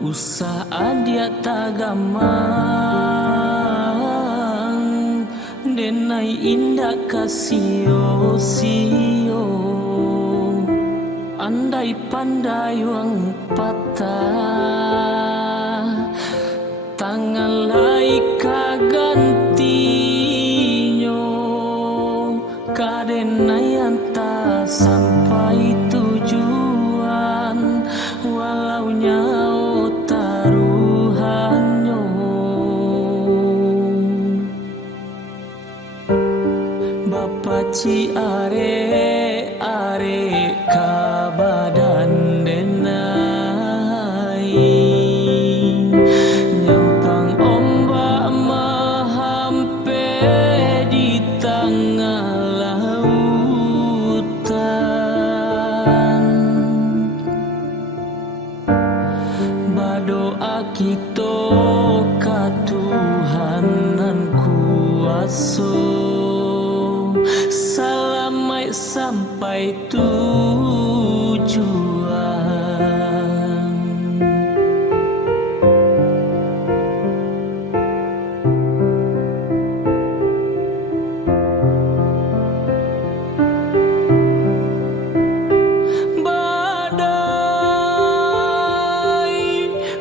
Usaha dia tagamang denai indah kasio-sio. Andai pandai wang patah tangan lai kagantinyo. Kadenai anta sampai tujuan walau nyao taruhannya. Bapa ci are kabadan denai nyampang ombak mahampe di tengah lautan. Berdoa kita ka Tuhanan kuasa salamai sampai tujuan. Badai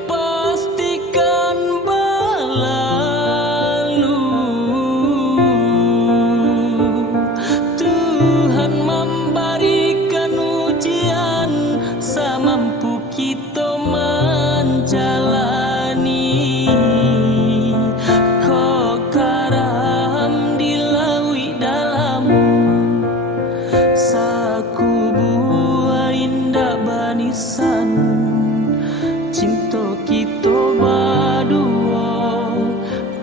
pastikan berlalu. Tuhan memberikan ujian semampu kita menjalani. Kau karam dilaui dalammu saku buah indah banisan. Cinta kita berdua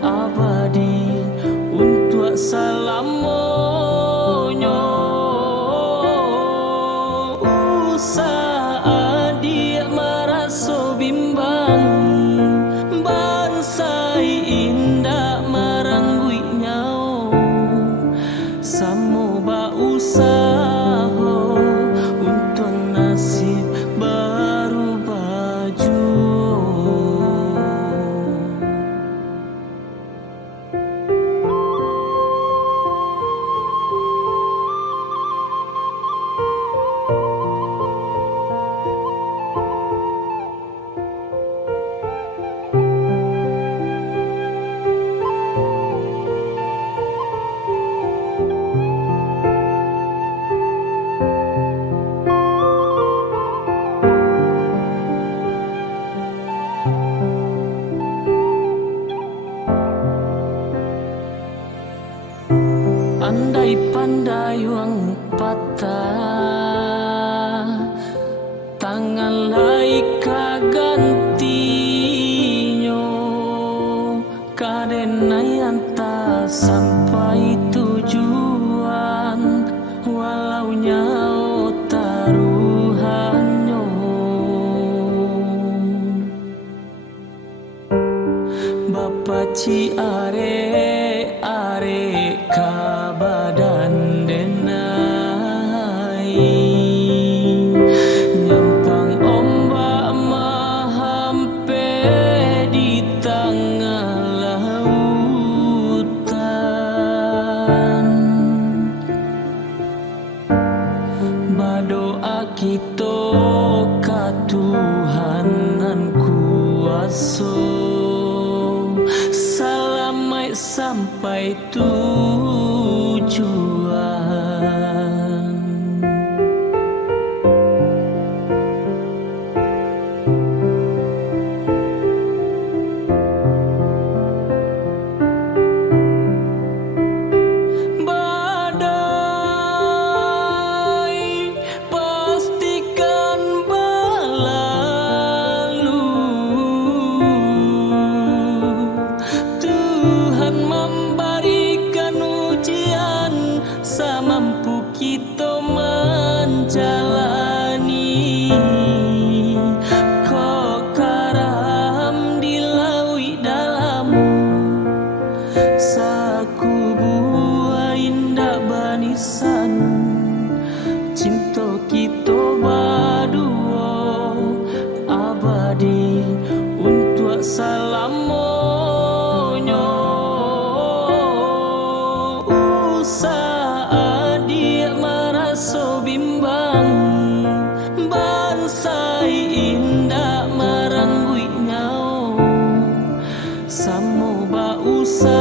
abadi untuk selamanya. Usaha dia merasa bimbang bansai indah meranggui nyao. Samo ba usaha untuk nasib baru baju. Andai pandai wang patah tangan lai kagantinyo. Kadenai anta sampai tujuan walau nyao taruhannya. Bapa ci are kabadan denai nyampang ombak mahampe di tengah lautan. Berdoa kita ka Tuhanan kuasa salamai sampai tujuan. Badai pastikan berlalu. Tuhan memberikan ujian salamonyo usaha dia maraso bimbang bansai indah maranggui ngao samo ba usaha